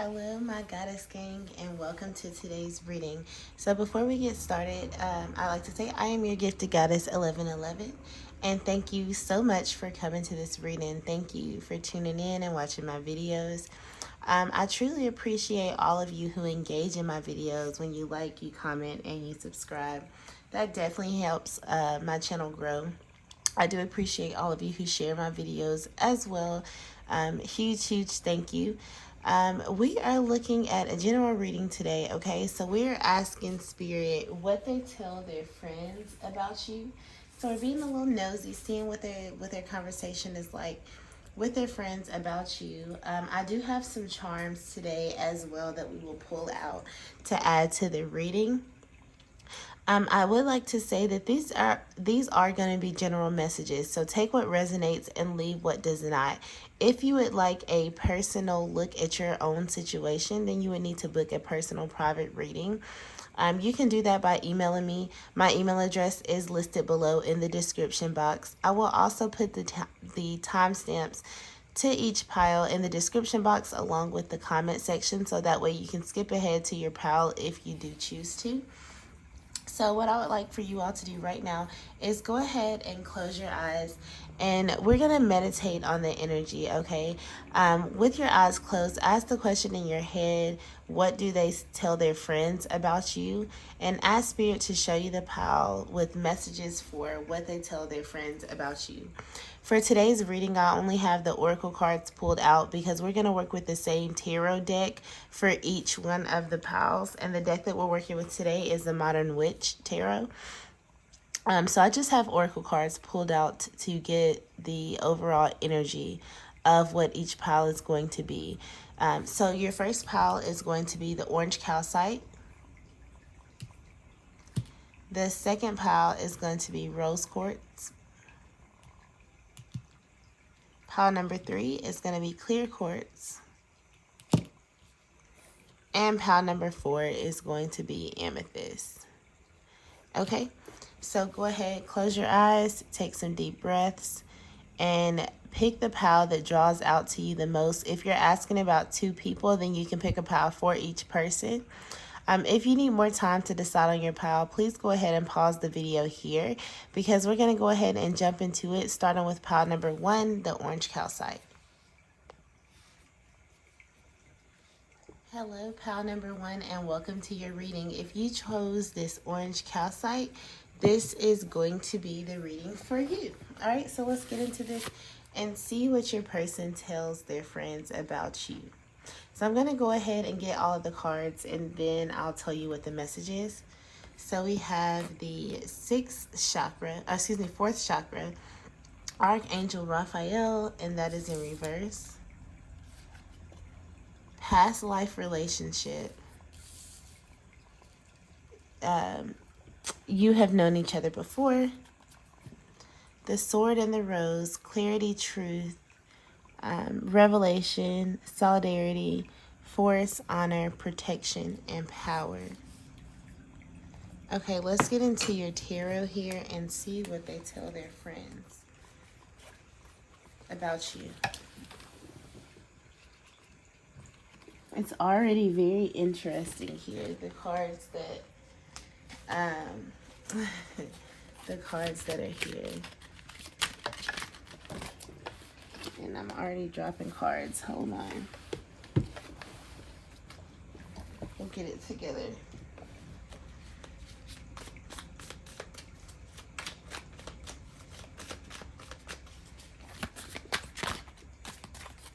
Hello, my goddess gang, and welcome to today's reading. So, before we get started, I like to say I am your gifted goddess 1111, and thank you so much for coming to this reading. Thank you for tuning in and watching my videos. I truly appreciate all of you who engage in my videos when you like, you comment, and you subscribe. That definitely helps my channel grow. I do appreciate all of you who share my videos as well. Huge thank you. We are looking at a general reading today, okay? So we're asking Spirit what they tell their friends about you. So we're being a little nosy, seeing what their conversation is like with their friends about you. I do have some charms today as well that we will pull out to add to the reading. I would like to say that these are going to be general messages. So take what resonates and leave what does not. If you would like a personal look at your own situation, then you would need to book a personal private reading. You can do that by emailing me. My email address is listed below in the description box. I will also put the timestamps to each pile in the description box along with the comment section, so that way you can skip ahead to your pile if you do choose to. So what I would like for you all to do right now is go ahead and close your eyes, and we're going to meditate on the energy, okay? With your eyes closed, ask the question in your head, what do they tell their friends about you? And ask Spirit to show you the pile with messages for what they tell their friends about you. For today's reading, I only have the Oracle cards pulled out because we're going to work with the same tarot deck for each one of the piles. And the deck that we're working with today is the Modern Witch Tarot. So I just have Oracle cards pulled out to get the overall energy of what each pile is going to be. So your first pile is going to be the Orange Calcite. The second pile is going to be Rose Quartz. Pile number 3 is going to be Clear Quartz. And pile number 4 is going to be Amethyst. Okay, so go ahead, close your eyes, take some deep breaths, and pick the pile that draws out to you the most. If you're asking about 2 people, then you can pick a pile for each person. If you need more time to decide on your pile, please go ahead and pause the video here, because we're going to go ahead and jump into it, starting with pile number 1, the Orange Calcite. Hello, pile number 1, and welcome to your reading. If you chose this Orange Calcite, this is going to be the reading for you. All right, so let's get into this and see what your person tells their friends about you. So I'm going to go ahead and get all of the cards, and then I'll tell you what the message is. So we have the 4th chakra, Archangel Raphael, and that is in reverse. Past life relationship. You have known each other before. The Sword and the Rose, clarity, truth, revelation, solidarity, force, honor, protection, and power. Okay, let's get into your tarot here and see what they tell their friends about you. It's already very interesting here. The cards that are here. And I'm already dropping cards. Hold on. We'll get it together.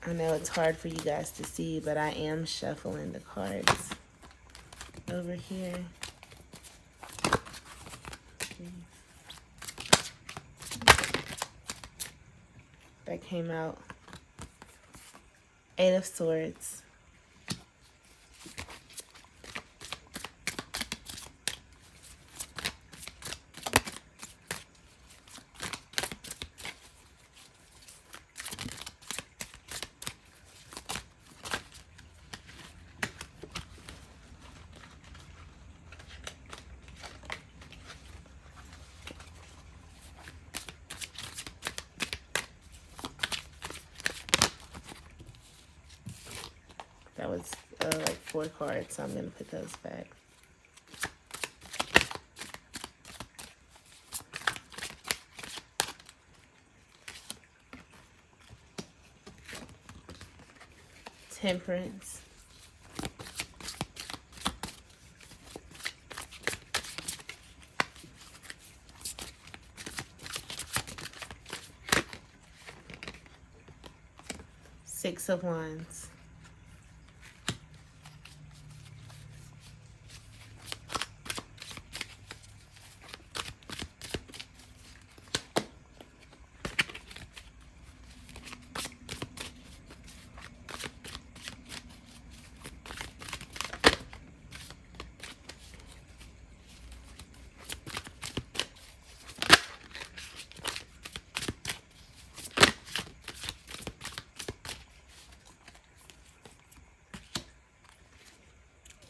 I know it's hard for you guys to see, but I am shuffling the cards over here. That came out. 8 of Swords. That was like 4 cards, so I'm going to put those back. Temperance. Six of Wands.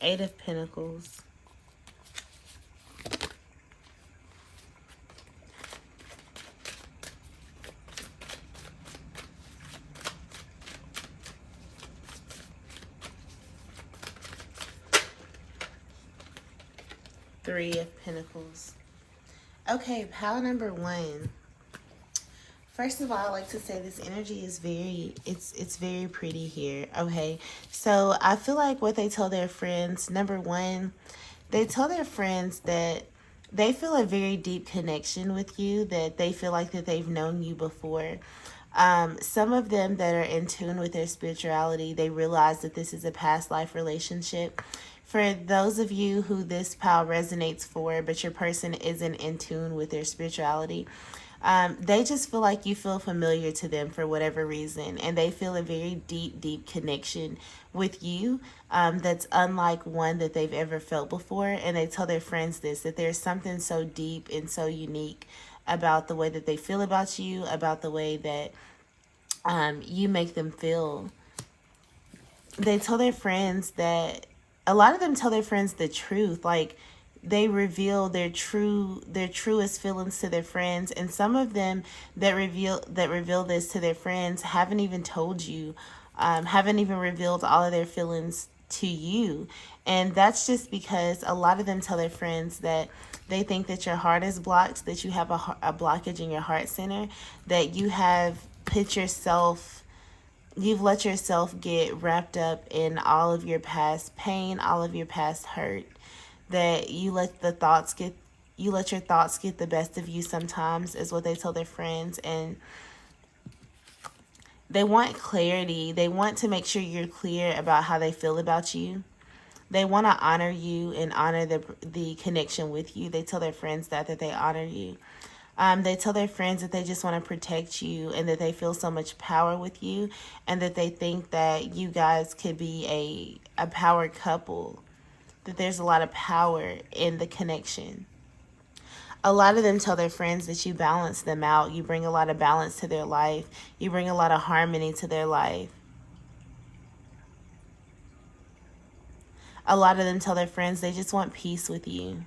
Eight of Pentacles. Three of Pentacles. Okay, pile number 1. First of all, I like to say this energy is it's very pretty here. Okay, so I feel like what they tell their friends, number 1, they tell their friends that they feel a very deep connection with you, that they feel like that they've known you before. Some of them that are in tune with their spirituality, they realize that this is a past life relationship. For those of you who this pile resonates for, but your person isn't in tune with their spirituality, they just feel like you feel familiar to them for whatever reason, and they feel a very deep connection with you that's unlike one that they've ever felt before. And they tell their friends this, that there's something so deep and so unique about the way that they feel about you, about the way that you make them feel. They tell their friends that, a lot of them tell their friends the truth, like they reveal their truest feelings to their friends, and some of them that reveal this to their friends haven't even told you, haven't even revealed all of their feelings to you. And that's just because a lot of them tell their friends that they think that your heart is blocked, that you have a blockage in your heart center, that you have you've let yourself get wrapped up in all of your past pain, all of your past hurt, that you let your thoughts get the best of you sometimes, is what they tell their friends. And they want clarity. They want to make sure you're clear about how they feel about you. They want to honor you and honor the connection with you. They tell their friends that they honor you. They tell their friends that they just want to protect you, and that they feel so much power with you, and that they think that you guys could be a power couple, that there's a lot of power in the connection. A lot of them tell their friends that you balance them out. You bring a lot of balance to their life. You bring a lot of harmony to their life. A lot of them tell their friends they just want peace with you.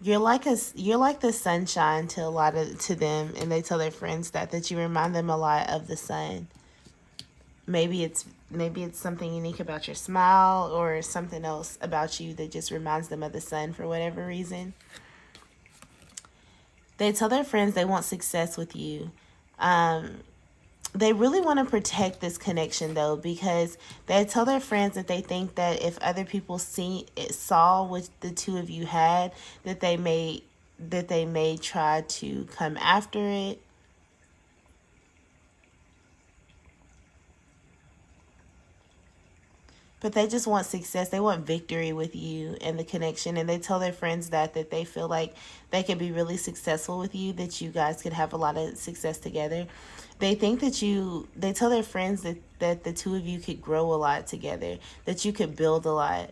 You're like the sunshine to them, and they tell their friends that you remind them a lot of the sun. Maybe it's something unique about your smile, or something else about you that just reminds them of the sun for whatever reason. They tell their friends they want success with you. They really want to protect this connection, though, because they tell their friends that they think that if other people saw what the two of you had, that they may try to come after it. But they just want success. They want victory with you and the connection. And they tell their friends that they feel like they could be really successful with you, that you guys could have a lot of success together. They think that they tell their friends that the two of you could grow a lot together, that you could build a lot.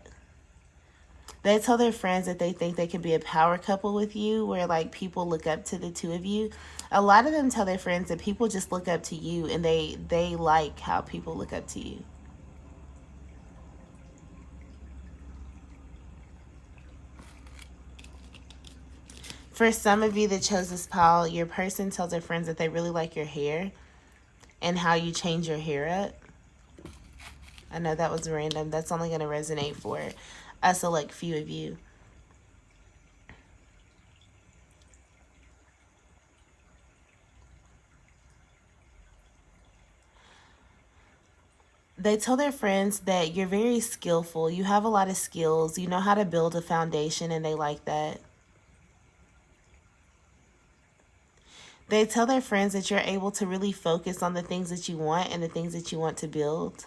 They tell their friends that they think they could be a power couple with you, where like people look up to the two of you. A lot of them tell their friends that people just look up to you, and they like how people look up to you. For some of you that chose this pile, your person tells their friends that they really like your hair, and how you change your hair up. I know that was random. That's only going to resonate for a select few of you. They tell their friends that you're very skillful. You have a lot of skills. You know how to build a foundation, and they like that. They tell their friends that you're able to really focus on the things that you want and the things that you want to build.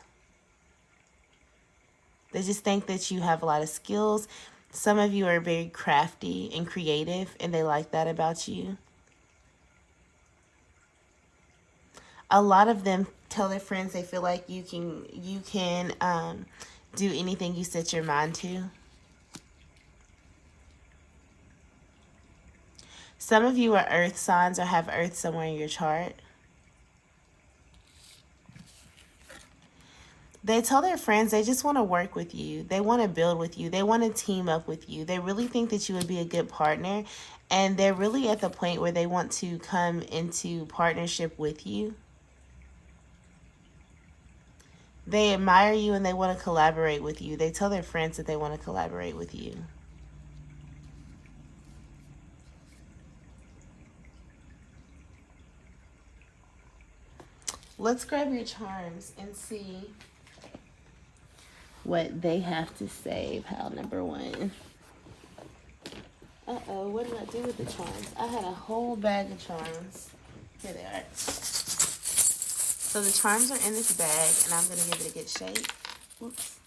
They just think that you have a lot of skills. Some of you are very crafty and creative, and they like that about you. A lot of them tell their friends they feel like you can do anything you set your mind to. Some of you are earth signs or have earth somewhere in your chart. They tell their friends they just want to work with you. They want to build with you. They want to team up with you. They really think that you would be a good partner. And they're really at the point where they want to come into partnership with you. They admire you and they want to collaborate with you. They tell their friends that they want to collaborate with you. Let's grab your charms and see what they have to say. Pile number one. Uh-oh, what did I do with the charms? I had a whole bag of charms. Here they are. So the charms are in this bag, and I'm going to give it a good shake. Oops.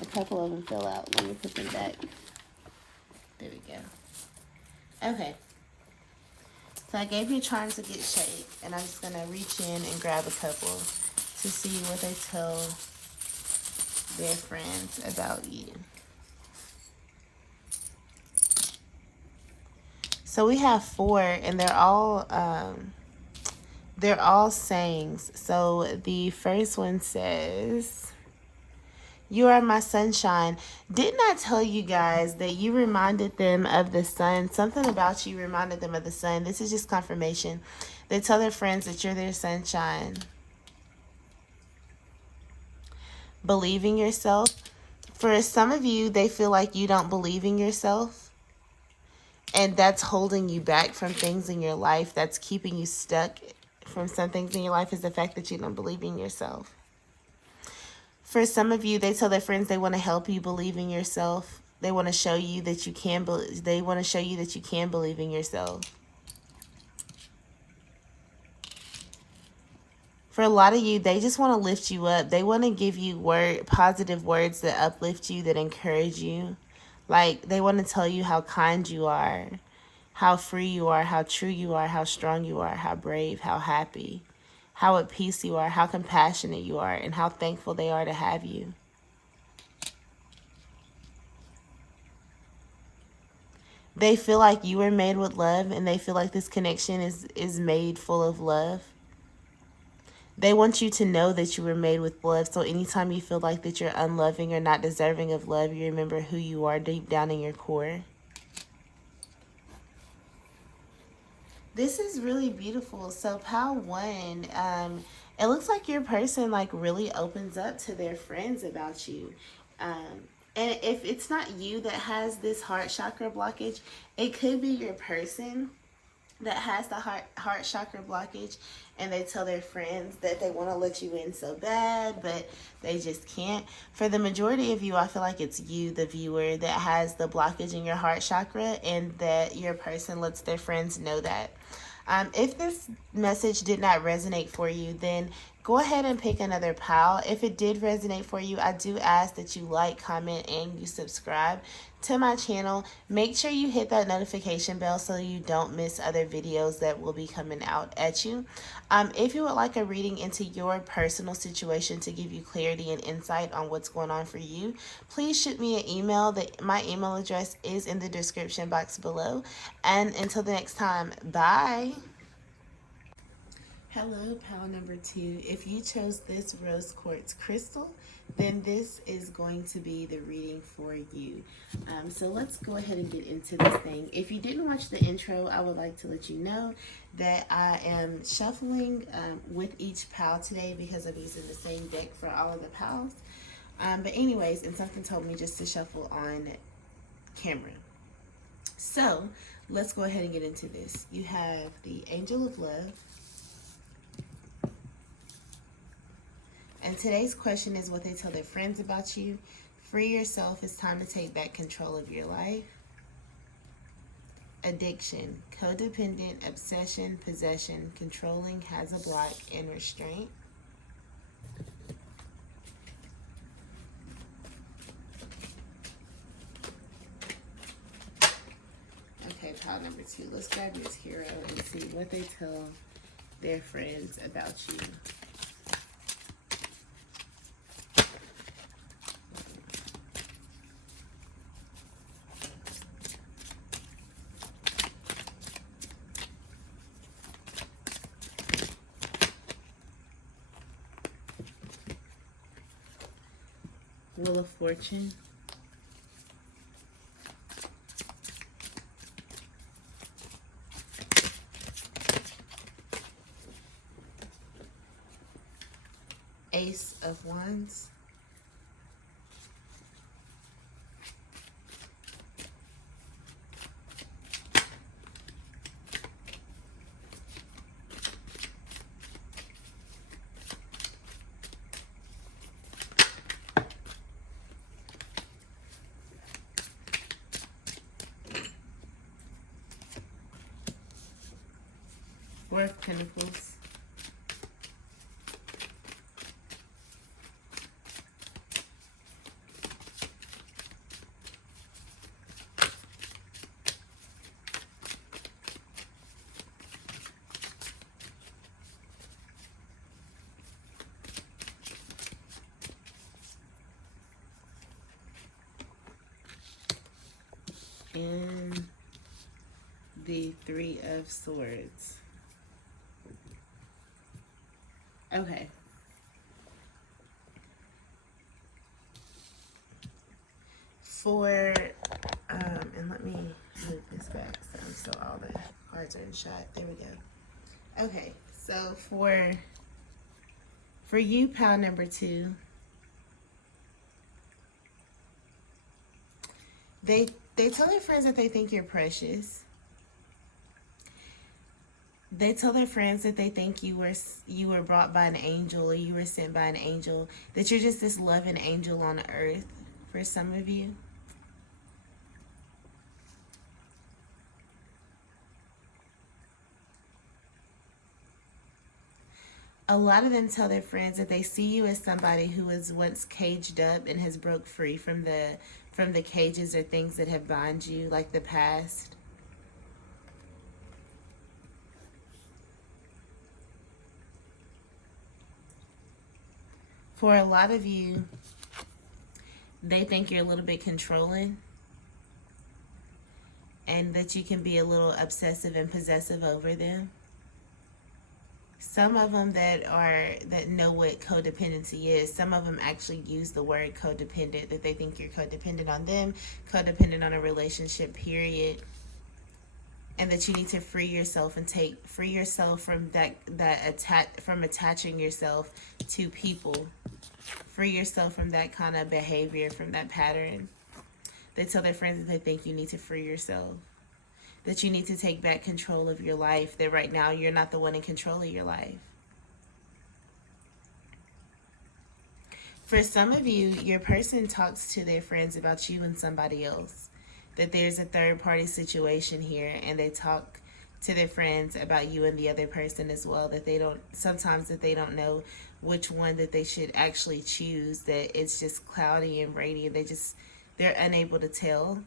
A couple of them fell out. Let me put them back. There we go. Okay. So I gave your charms a good shake, and I'm just going to reach in and grab a couple to see what they tell their friends about you. So we have 4, and they're all sayings. So the first one says, "You are my sunshine." Didn't I tell you guys that you reminded them of the sun? Something about you reminded them of the sun. This is just confirmation. They tell their friends that you're their sunshine. Believe in yourself. For some of you, they feel like you don't believe in yourself. And that's holding you back from things in your life. That's keeping you stuck from some things in your life, is the fact that you don't believe in yourself. For some of you, they tell their friends they want to help you believe in yourself. They want to show you that you can believe in yourself. For a lot of you, they just want to lift you up. They want to give you positive words that uplift you, that encourage you. Like, they want to tell you how kind you are, how free you are, how true you are, how strong you are, how brave, how happy, how at peace you are, how compassionate you are, and how thankful they are to have you. They feel like you were made with love, and they feel like this connection is made full of love. They want you to know that you were made with love, so anytime you feel like that you're unloving or not deserving of love, you remember who you are deep down in your core. This is really beautiful. So pile 1, it looks like your person like really opens up to their friends about you. And if it's not you that has this heart chakra blockage, it could be your person that has the heart chakra blockage, and they tell their friends that they want to let you in so bad, but they just can't. For the majority of you, I feel like it's you, the viewer, that has the blockage in your heart chakra, and that your person lets their friends know that. If this message did not resonate for you, then go ahead and pick another pile. If it did resonate for you, I do ask that you like, comment, and you subscribe to my channel. Make sure you hit that notification bell so you don't miss other videos that will be coming out at you. If you would like a reading into your personal situation to give you clarity and insight on what's going on for you, please shoot me an email. My email address is in the description box below. And until the next time, bye. Hello, pal number 2. If you chose this rose quartz crystal, then this is going to be the reading for you. So let's go ahead and get into this thing. If you didn't watch the intro, I would like to let you know that I am shuffling with each pal today because I'm using the same deck for all of the pals. But anyways, and something told me just to shuffle on camera. So let's go ahead and get into this. You have the Angel of Love. And today's question is what they tell their friends about you. Free yourself. It's time to take back control of your life. Addiction, codependent, obsession, possession, controlling, has a block, and restraint. Okay, pile number 2. Let's grab your tarot and see what they tell their friends about you. Wheel of Fortune. Ace of Wands. Four of Pentacles. And the Three of Swords. Okay. For, and let me move this back so all the cards are in shot. There we go. Okay, so for you, pal number 2, they tell their friends that they think you're precious. They tell their friends that they think you were brought by an angel or you were sent by an angel, that you're just this loving angel on earth for some of you. A lot of them tell their friends that they see you as somebody who was once caged up and has broke free from the cages or things that have bound you, like the past. For a lot of you, they think you're a little bit controlling and that you can be a little obsessive and possessive over them. Some of them that know what codependency is, some of them actually use the word codependent, that they think you're codependent on them, codependent on a relationship, period. And that you need to free yourself from from attaching yourself to people. Free yourself from that kind of behavior, from that pattern. They tell their friends that they think you need to free yourself. That you need to take back control of your life. That right now you're not the one in control of your life. For some of you, your person talks to their friends about you and somebody else. That there's a third party situation here, and they talk to their friends about you and the other person as well, that they don't know which one that they should actually choose, that it's just cloudy and rainy, they're unable to tell.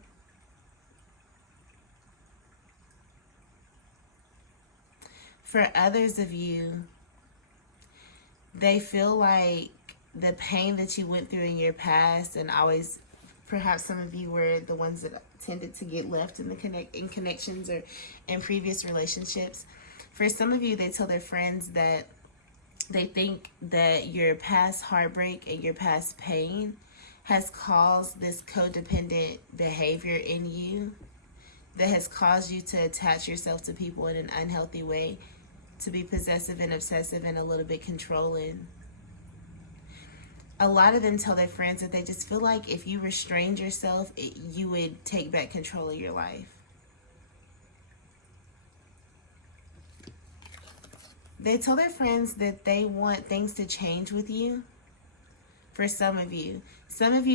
For others of you, they feel like the pain that you went through in your past, and always, perhaps some of you were the ones that tended to get left in connections or in previous relationships. For some of you, they tell their friends that they think that your past heartbreak and your past pain has caused this codependent behavior in you that has caused you to attach yourself to people in an unhealthy way, to be possessive and obsessive and a little bit controlling. A lot of them tell their friends that they just feel like if you restrained yourself, you would take back control of your life. They tell their friends that they want things to change with you. For some of you,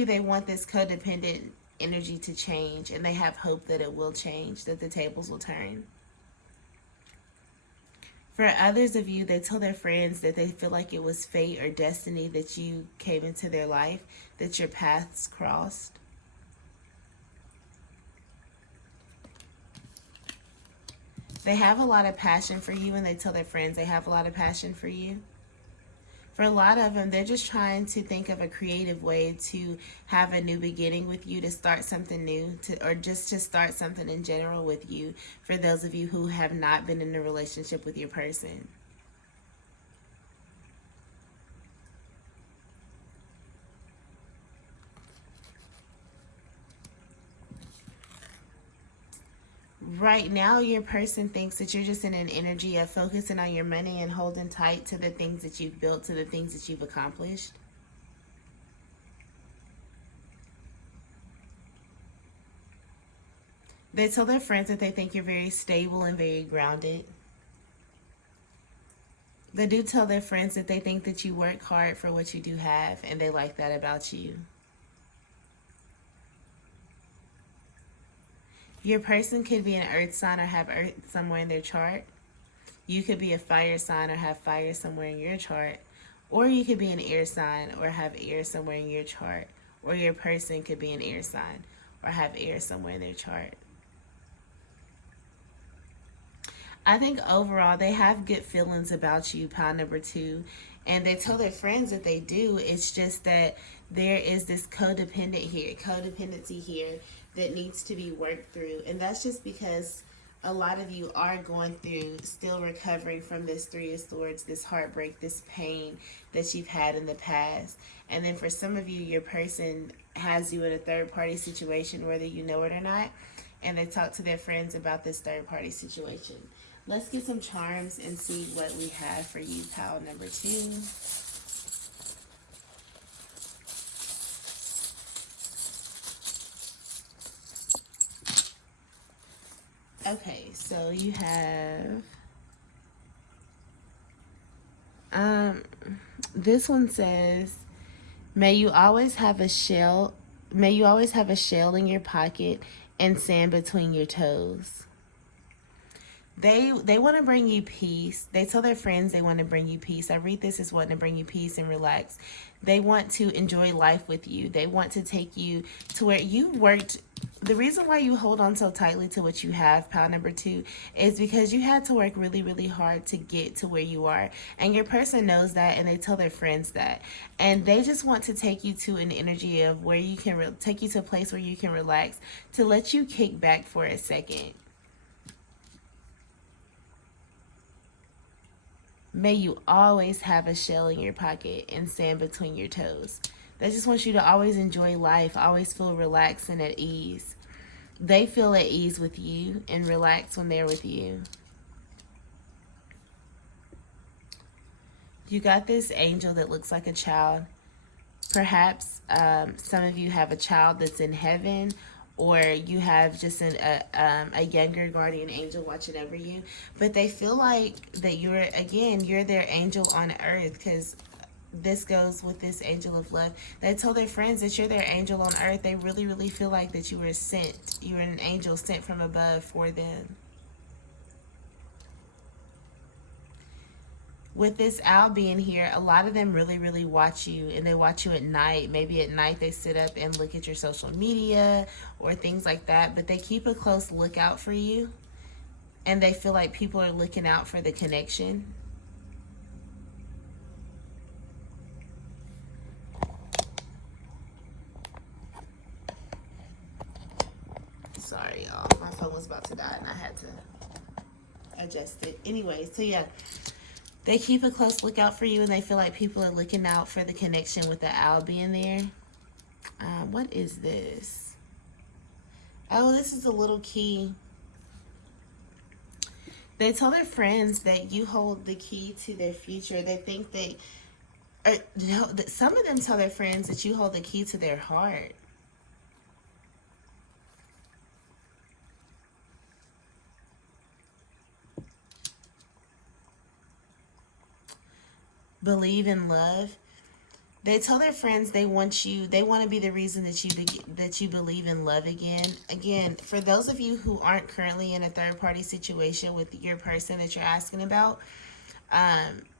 they want this codependent energy to change, and they have hope that it will change, that the tables will turn. For others of you, they tell their friends that they feel like it was fate or destiny that you came into their life, that your paths crossed. They have a lot of passion for you, and they tell their friends they have a lot of passion for you. For a lot of them, they're just trying to think of a creative way to have a new beginning with you, to start something new, or just to start something in general with you, for those of you who have not been in a relationship with your person. Right now, your person thinks that you're just in an energy of focusing on your money and holding tight to the things that you've built, to the things that you've accomplished. They tell their friends that they think you're very stable and very grounded. They do tell their friends that they think that you work hard for what you do have, and they like that about you. Your person could be an earth sign or have earth somewhere in their chart. You could be a fire sign or have fire somewhere in your chart. Or you could be an air sign or have air somewhere in your chart. Or your person could be an air sign or have air somewhere in their chart. I think overall they have good feelings about you, pile number 2. And they tell their friends that they do. It's just that there is this codependency here that needs to be worked through. And that's just because a lot of you are going through, still recovering from this 3 of Swords, this heartbreak, this pain that you've had in the past. And then for some of you, your person has you in a third-party situation, whether you know it or not. And they talk to their friends about this third-party situation. Let's get some charms and see what we have for you, pile number 2. Okay, so you have this one says, may you always have a shell in your pocket and sand between your toes. They want to bring you peace. They tell their friends they want to bring you peace. I read this as wanting to bring you peace and relax. They want to enjoy life with you. They want to take you to where you worked. The reason why you hold on so tightly to what you have, pile number 2, is because you had to work really, really hard to get to where you are. And your person knows that, and they tell their friends that. And they just want to take you to an energy of where you can take you to a place where you can relax, to let you kick back for a second. May you always have a shell in your pocket and sand between your toes. They just want you to always enjoy life, always feel relaxed and at ease. They feel at ease with you and relax when they're with you. You got this angel that looks like a child. Perhaps some of you have a child that's in heaven, or you have just a younger guardian angel watching over you. But they feel like that you're their angel on earth, because this goes with this angel of love. They told their friends that you're their angel on earth. They really, really feel like that you were sent. You were an angel sent from above for them. With this owl being here, a lot of them really, really watch you, and they watch you at night. Maybe at night they sit up and look at your social media or things like that, but they keep a close lookout for you, and they feel like people are looking out for the connection. Sorry, y'all. My phone was about to die, and I had to adjusted. Anyway, so yeah, they keep a close lookout for you, and they feel like people are looking out for the connection with the owl being there. What is this? Oh, this is a little key. They tell their friends that you hold the key to their future. They think they, or no, some of them tell their friends that you hold the key to their heart. Believe in love. They tell their friends they want to be the reason that you believe in love again. Again, for those of you who aren't currently in a third party situation with your person that you're asking about,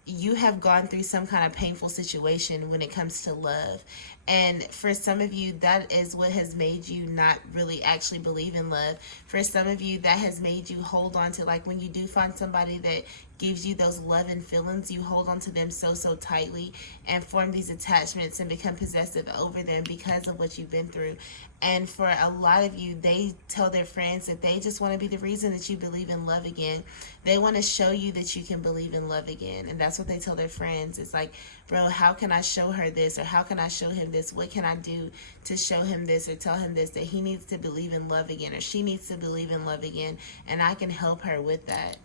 you have gone through some kind of painful situation when it comes to love. And for some of you, that is what has made you not really actually believe in love. For some of you, that has made you hold on to, like when you do find somebody that gives you those love and feelings, you hold on to them so tightly and form these attachments and become possessive over them because of what you've been through. And for a lot of you, they tell their friends that they just want to be the reason that you believe in love again. They want to show you that you can believe in love again. And that's what they tell their friends. It's like, bro, how can I show her this? Or how can I show him this? What can I do to show him this or tell him this? That he needs to believe in love again, or she needs to believe in love again. And I can help her with that.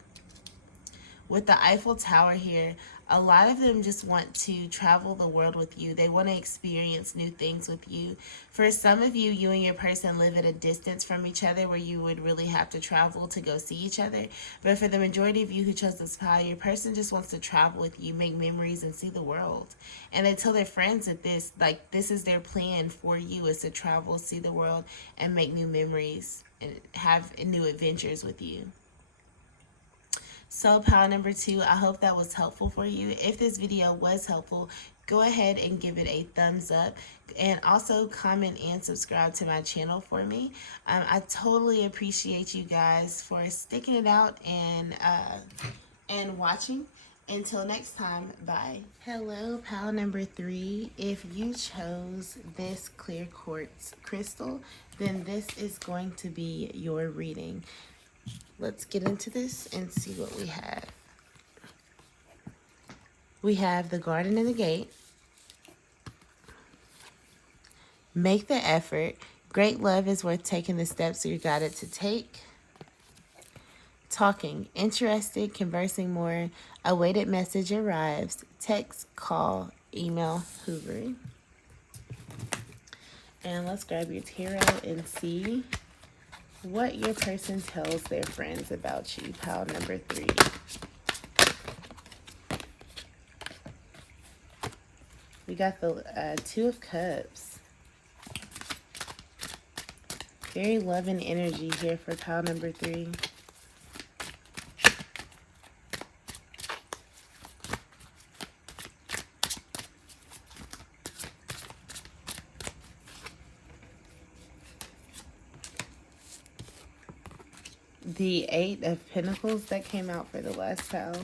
With the Eiffel Tower here, a lot of them just want to travel the world with you. They want to experience new things with you. For some of you, you and your person live at a distance from each other where you would really have to travel to go see each other. But for the majority of you who chose this pile, your person just wants to travel with you, make memories, and see the world. And they tell their friends that this is their plan for you, is to travel, see the world, and make new memories and have new adventures with you. So pile number 2, I hope that was helpful for you. If this video was helpful, go ahead and give it a thumbs up, and also comment and subscribe to my channel for me. I totally appreciate you guys for sticking it out and watching. Until next time, bye. Hello, pile number 3. If you chose this clear quartz crystal, then this is going to be your reading. Let's get into this and see what we have. We have the garden and the gate. Make the effort. Great love is worth taking the steps you're guided to take. Talking. Interested, conversing more. Awaited message arrives. Text, call, email, hoovering. And let's grab your tarot and see what your person tells their friends about you. Pile number 3. We got the 2 of Cups. Very loving energy here for pile number 3. The 8 of Pentacles that came out for the last pile.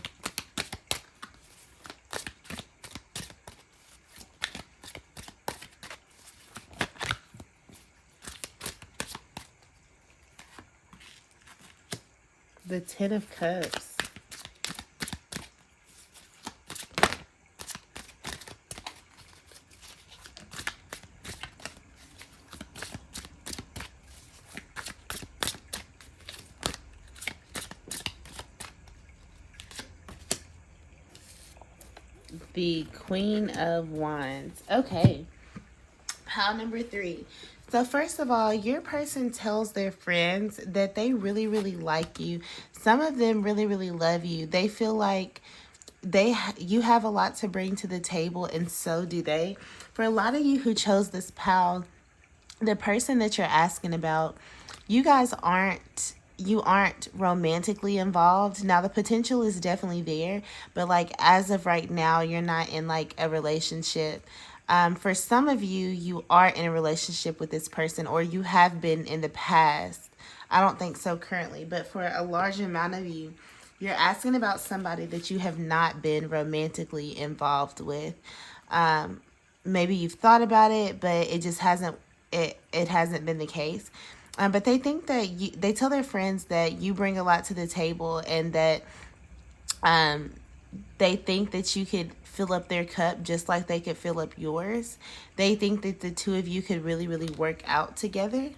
The 10 of Cups. The Queen of Wands. Okay. Pile number 3. So first of all, your person tells their friends that they really like you. Some of them really love you. They feel like you have a lot to bring to the table, and so do they. For a lot of you who chose this pile, the person that you're asking about, you guys aren't romantically involved. Now the potential is definitely there, but like as of right now, you're not in like a relationship. For some of you, you are in a relationship with this person, or you have been in the past. I don't think so currently, but for a large amount of you, you're asking about somebody that you have not been romantically involved with. Maybe you've thought about it, but it just hasn't been the case. But they think that they tell their friends that you bring a lot to the table, and that um, they think that you could fill up their cup just like they could fill up yours. They think that the two of you could really, really work out together.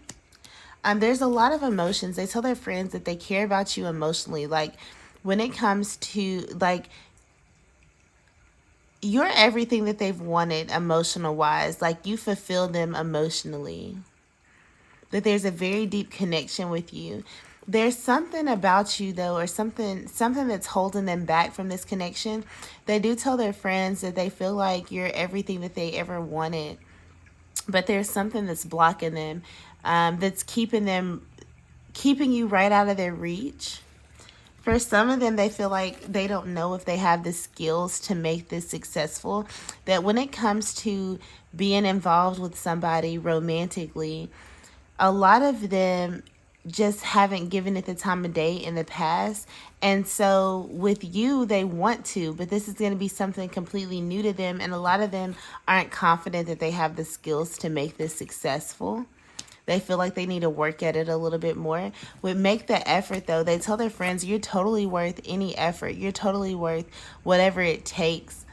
There's a lot of emotions. They tell their friends that they care about you emotionally. Like, when it comes to, like, you're everything that they've wanted emotional wise. Like, you fulfill them emotionally. That there's a very deep connection with you. There's something about you, though, or something that's holding them back from this connection. They do tell their friends that they feel like you're everything that they ever wanted, but there's something that's blocking them, that's keeping you right out of their reach. For some of them, they feel like they don't know if they have the skills to make this successful. That when it comes to being involved with somebody romantically, a lot of them just haven't given it the time of day in the past. And so with you, they want to, but this is going to be something completely new to them. And a lot of them aren't confident that they have the skills to make this successful. They feel like they need to work at it a little bit more. Would make the effort, though. They tell their friends, you're totally worth any effort. You're totally worth whatever it takes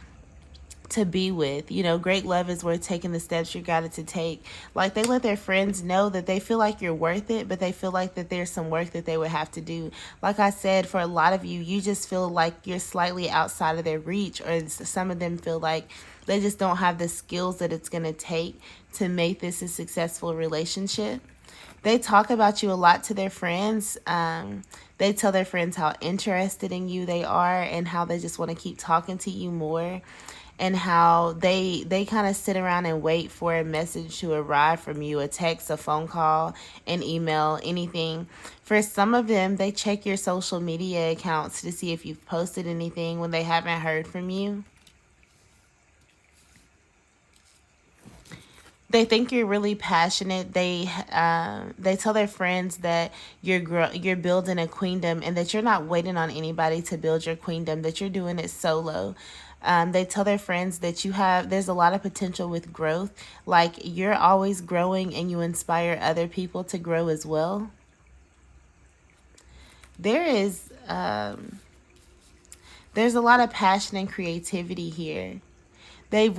to be with. You know, great love is worth taking the steps you got it to take. Like, they let their friends know that they feel like you're worth it, but they feel like that there's some work that they would have to do. Like I said, for a lot of you, you just feel like you're slightly outside of their reach, or some of them feel like they just don't have the skills that it's going to take to make this a successful relationship. They talk about you a lot to their friends. They tell their friends how interested in you they are, and how they just want to keep talking to you more, and how they kind of sit around and wait for a message to arrive from you, a text, a phone call, an email, anything. For some of them, they check your social media accounts to see if you've posted anything when they haven't heard from you. They think you're really passionate. They tell their friends that you're building a queendom, and that you're not waiting on anybody to build your queendom, that you're doing it solo. They tell their friends that there's a lot of potential with growth. Like, you're always growing, and you inspire other people to grow as well. There's a lot of passion and creativity here. They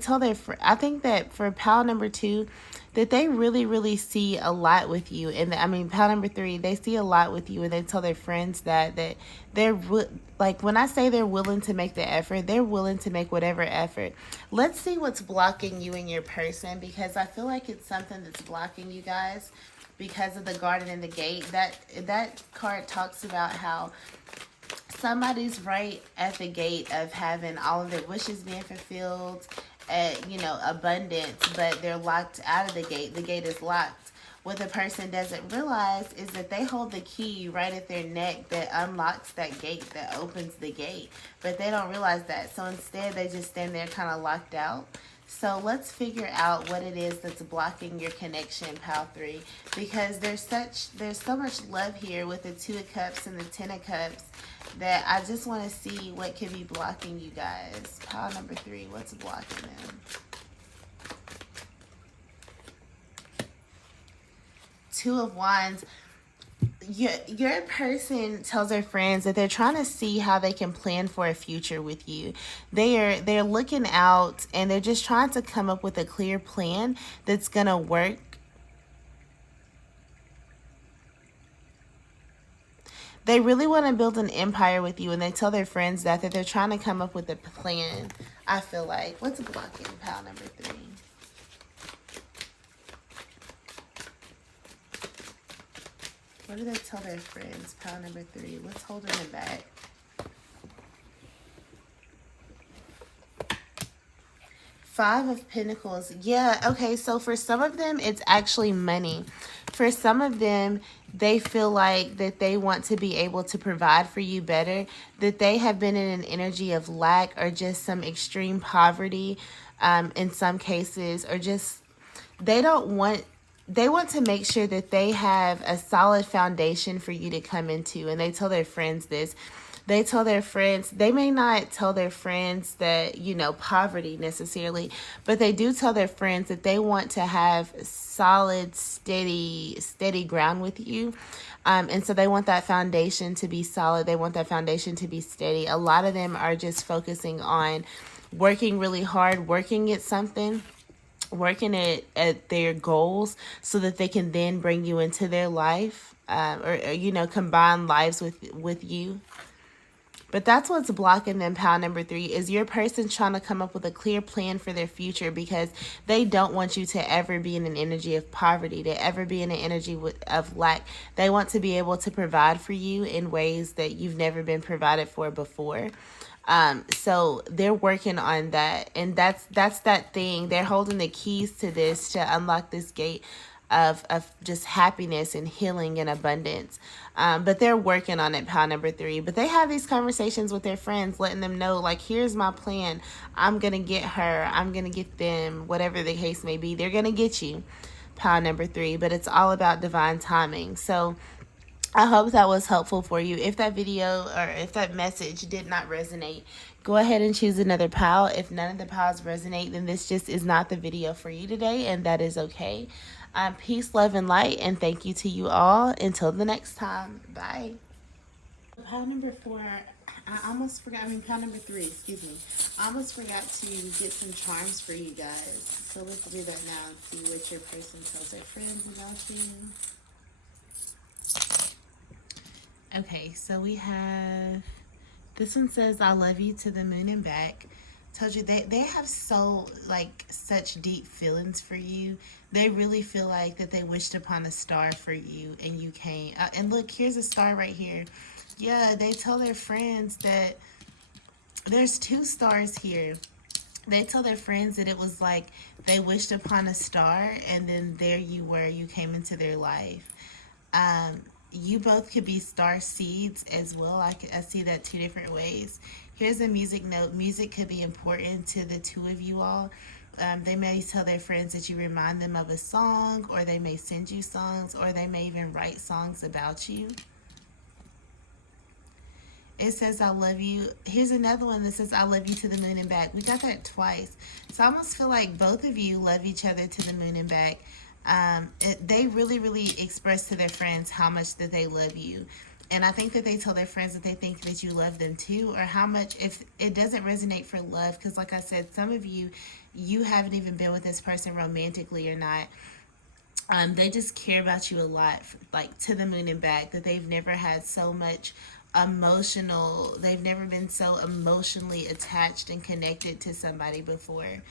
tell I think that for pile number 2, that they really, really see a lot with you. And pile number 3, they see a lot with you, and they tell their friends that they're, like, when I say they're willing to make the effort, they're willing to make whatever effort. Let's see what's blocking you and your person, because I feel like it's something that's blocking you guys because of the Garden and the Gate. That card talks about how somebody's right at the gate of having all of their wishes being fulfilled, abundance, but they're locked out of the gate. The gate is locked. What the person doesn't realize is that they hold the key right at their neck that unlocks that gate, that opens the gate. But they don't realize that. So instead, they just stand there kind of locked out. So let's figure out what it is that's blocking your connection, pile 3. Because there's so much love here with the 2 of Cups and the 10 of Cups, that I just want to see what could be blocking you guys. Pile number 3, what's blocking them? 2 of Wands. Your person tells their friends that they're trying to see how they can plan for a future with you. They're looking out, and they're just trying to come up with a clear plan that's gonna work. They really want to build an empire with you, and they tell their friends that they're trying to come up with a plan. I feel like, what's blocking pile number 3? What do they tell their friends? Pile number 3. What's holding them back? Five of Pentacles. Yeah, okay, so for some of them, it's actually money. For some of them, they feel like that they want to be able to provide for you better, that they have been in an energy of lack, or just some extreme poverty in some cases, or just they want to make sure that they have a solid foundation for you to come into. And they tell their friends this, They tell their friends, they may not tell their friends that, you know, poverty necessarily, but they do tell their friends that they want to have solid, steady ground with you. And so they want that foundation to be solid. They want that foundation to be steady. A lot of them are just focusing on working really hard, working at something, working at their goals so that they can then bring you into their life, or you know, combine lives with you. But that's what's blocking them, pile number 3, is your person trying to come up with a clear plan for their future, because they don't want you to ever be in an energy of poverty, to ever be in an energy of lack. They want to be able to provide for you in ways that you've never been provided for before. So they're working on that, and that's that thing. They're holding the keys to this, to unlock this gate of just happiness and healing and abundance. But they're working on it, pile number 3. But they have these conversations with their friends, letting them know, like, here's my plan. I'm going to get her. I'm going to get them, whatever the case may be. They're going to get you, pile number 3. But it's all about divine timing. So I hope that was helpful for you. If that video or if that message did not resonate, go ahead and choose another pile. If none of the piles resonate, then this just is not the video for you today, and that is okay. Peace, love, and light, and thank you to you all. Until the next time. Bye. Pile number 4, I almost forgot. Pile number 3, excuse me. I almost forgot to get some charms for you guys. So let's do that now and see what your person tells their friends about you. Okay, so we have, this one says, I love you to the moon and back. Told you, they have such deep feelings for you. They really feel like that they wished upon a star for you and you came. And look, here's a star right here. Yeah, they tell their friends that there's 2 stars here. They tell their friends that it was like they wished upon a star, and then there you were, you came into their life. You both could be star seeds as well. I see that 2 different ways. Here's a music note. Music could be important to the 2 of you all. They may tell their friends that you remind them of a song, or they may send you songs, or they may even write songs about you. It says, I love you. Here's another one that says, I love you to the moon and back. We got that twice. So I almost feel like both of you love each other to the moon and back. They really, really express to their friends how much that they love you. And I think that they tell their friends that they think that you love them too, or how much, if it doesn't resonate for love, because like I said, some of you haven't even been with this person romantically or not. They just care about you a lot, like to the moon and back, that they've never had so much they've never been so emotionally attached and connected to somebody before.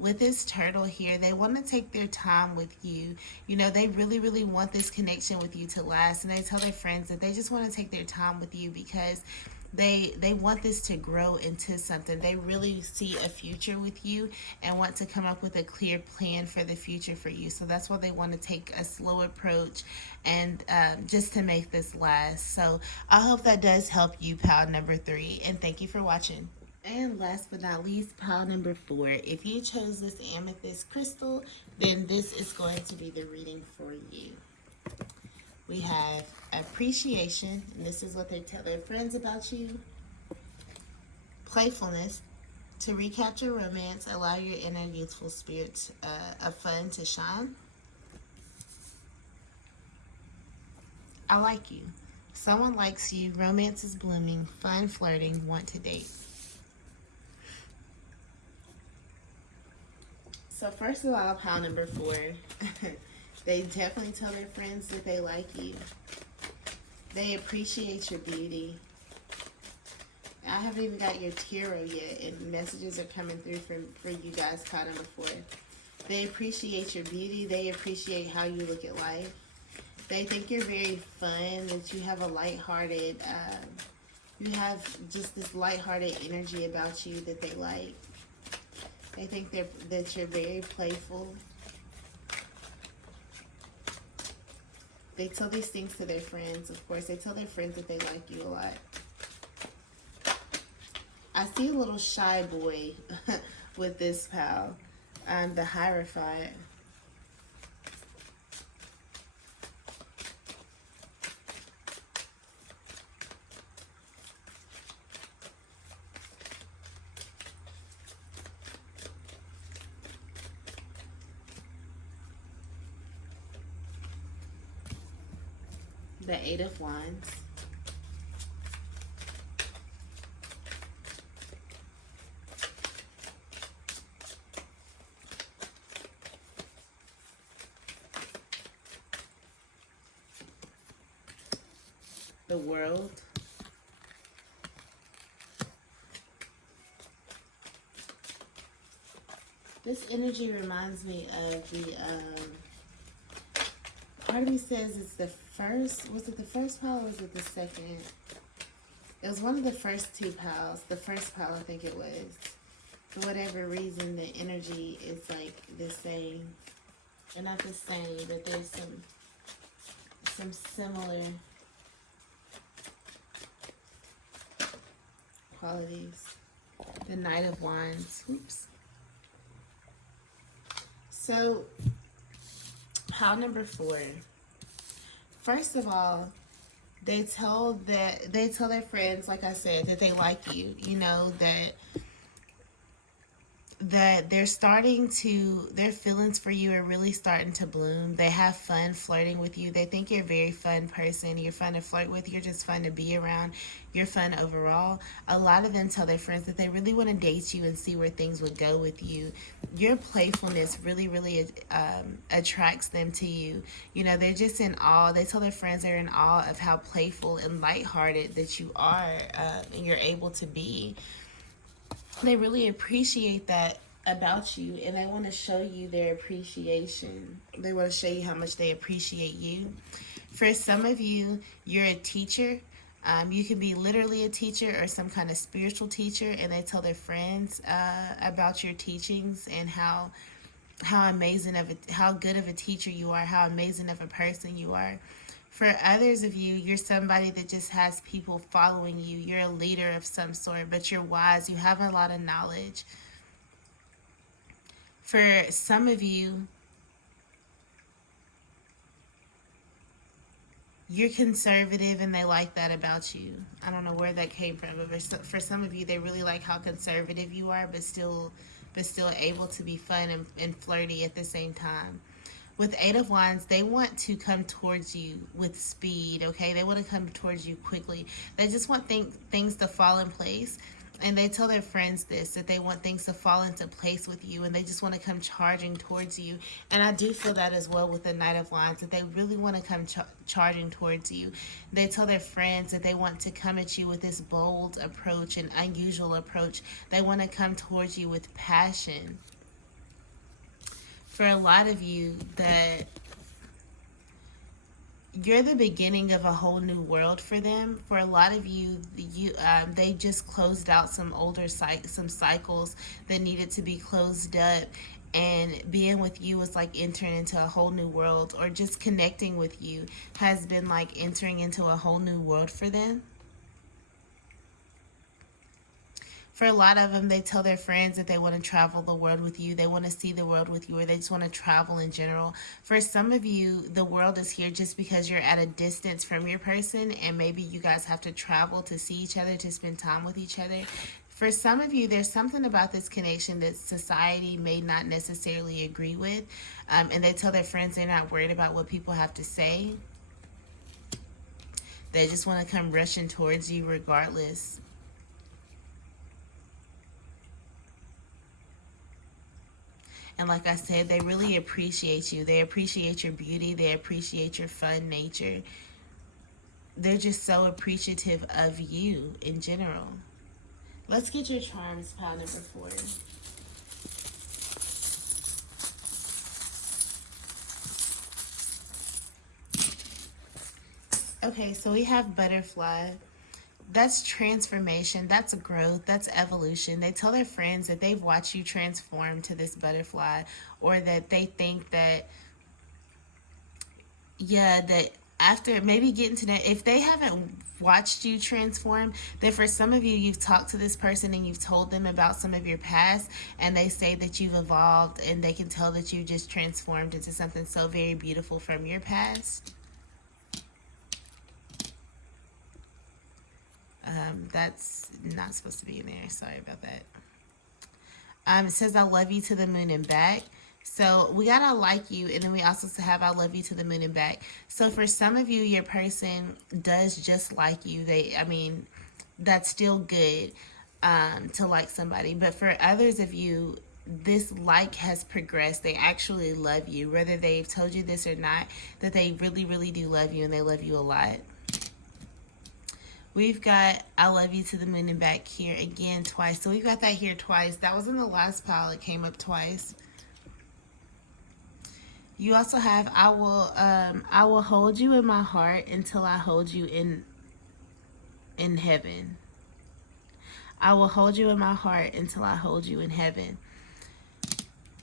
With this turtle here, they want to take their time with you. You know, they really, really want this connection with you to last. And they tell their friends that they just want to take their time with you because they want this to grow into something. They really see a future with you and want to come up with a clear plan for the future for you. So that's why they want to take a slow approach and just to make this last. So I hope that does help you, pile number 3. And thank you for watching. And last but not least, pile number 4. If you chose this amethyst crystal, then this is going to be the reading for you. We have appreciation, and this is what they tell their friends about you. Playfulness, to recapture romance, allow your inner youthful spirits of fun to shine. I like you. Someone likes you, romance is blooming, fun flirting, want to date. So first of all, pile number 4, they definitely tell their friends that they like you. They appreciate your beauty. I haven't even got your tarot yet, and messages are coming through for you guys, pile number 4. They appreciate your beauty. They appreciate how you look at life. They think you're very fun, that you have a lighthearted, you have just this lighthearted energy about you that they like. They think that you're very playful. They tell these things to their friends, of course. They tell their friends that they like you a lot. I see a little shy boy with this pal, the Hierophant. the Eight of Wands, the World, this energy reminds me of the, part of me says it's the first, was it the first pile or was it the second? It was one of the first two piles. The first pile, I think it was. For whatever reason, the energy is like the same. And not the same, but there's some similar qualities. The Knight of Wands. Oops. So, pile number 4. First of all, they tell their friends, like I said, that they like you. You know, that their feelings for you are really starting to bloom. They have fun flirting with you. They think you're a very fun person. You're fun to flirt with. You're just fun to be around. You're fun overall. A lot of them tell their friends that they really want to date you and see where things would go with you. Your playfulness really, really attracts them to you. You know, they're just in awe. They tell their friends they're in awe of how playful and lighthearted that you are, and you're able to be. They really appreciate that about you, and they want to show you their appreciation. They want to show you how much they appreciate you. For some of you, you're a teacher. You can be literally a teacher or some kind of spiritual teacher, and they tell their friends about your teachings and how amazing how good of a teacher you are, how amazing of a person you are. For others of you, you're somebody that just has people following you. You're a leader of some sort, but you're wise. You have a lot of knowledge. For some of you, you're conservative and they like that about you. I don't know where that came from, but for some of you, they really like how conservative you are, but still able to be fun and flirty at the same time. With Eight of Wands, they want to come towards you with speed, okay? They want to come towards you quickly. They just want things to fall in place. And they tell their friends this, that they want things to fall into place with you, and they just want to come charging towards you. And I do feel that as well with the Knight of Wands, that they really want to come charging towards you. They tell their friends that they want to come at you with this bold approach, an unusual approach. They want to come towards you with passion. For a lot of you, that you're the beginning of a whole new world for them. For a lot of you, they just closed out some older some cycles that needed to be closed up, and being with you was like entering into a whole new world, or just connecting with you has been like entering into a whole new world for them. For a lot of them, they tell their friends that they want to travel the world with you. They want to see the world with you, or they just want to travel in general. For some of you, the world is here just because you're at a distance from your person, and maybe you guys have to travel to see each other, to spend time with each other. For some of you, there's something about this connection that society may not necessarily agree with, and they tell their friends they're not worried about what people have to say. They just want to come rushing towards you regardless. And like I said, they really appreciate you. They appreciate your beauty. They appreciate your fun nature. They're just so appreciative of you in general. Let's get your charms, pile number 4. Okay, so we have butterfly. That's transformation, that's growth, that's evolution. They tell their friends that they've watched you transform to this butterfly, or that they think that, that after maybe getting to know, if they haven't watched you transform, then for some of you, you've talked to this person and you've told them about some of your past, and they say that you've evolved, and they can tell that you just transformed into something so very beautiful from your past. That's not supposed to be in there. Sorry about that. It says, I love you to the moon and back. So we gotta like you, and then we also have I love you to the moon and back. So for some of you, your person does just like you. I mean, that's still good to like somebody. But for others of you, this like has progressed. They actually love you, whether they've told you this or not. That they really, really do love you, and they love you a lot. We've got I love you to the moon and back here again twice. So we've got that here twice. That was in the last pile. It came up twice. You also have I will hold you in my heart until I hold you in heaven. I will hold you in my heart until I hold you in heaven.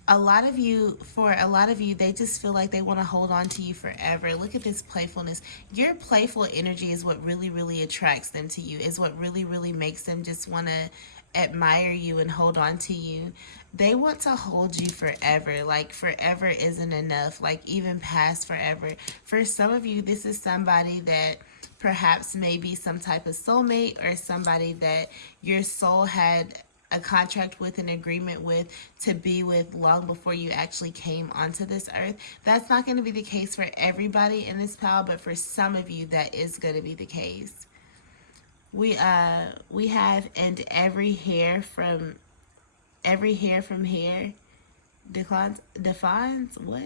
For a lot of you, they just feel like they want to hold on to you forever. Look at this playfulness. Your playful energy is what really, really attracts them to you, is what really, really makes them just want to admire you and hold on to you. They want to hold you forever. Like, forever isn't enough. Like, even past forever. For some of you, this is somebody that perhaps maybe some type of soulmate, or somebody that your soul had a contract with, an agreement with, to be with long before you actually came onto this earth. That's not going to be the case for everybody in this pile, but for some of you, that is going to be the case. We have and every hair from hair defines what?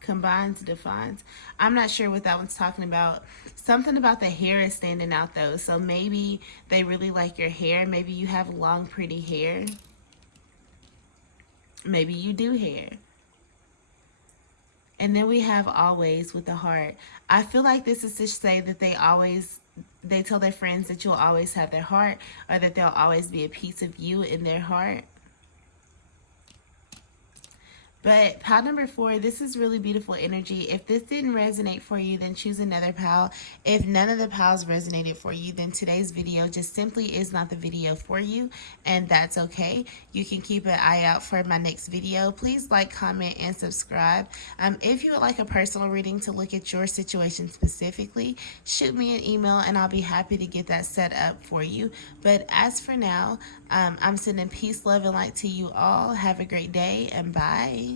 Combines, defines. I'm not sure what that one's talking about. Something about the hair is standing out though. So maybe they really like your hair. Maybe you have long, pretty hair. Maybe you do hair. And then we have always with the heart. I feel like this is to say that they tell their friends that you'll always have their heart, or that there'll always be a piece of you in their heart. But pile number 4, this is really beautiful energy. If this didn't resonate for you, then choose another pile. If none of the piles resonated for you, then today's video just simply is not the video for you, and that's okay. You can keep an eye out for my next video. Please like, comment, and subscribe. If you would like a personal reading to look at your situation specifically, shoot me an email, and I'll be happy to get that set up for you. But as for now, I'm sending peace, love, and light to you all. Have a great day, and bye.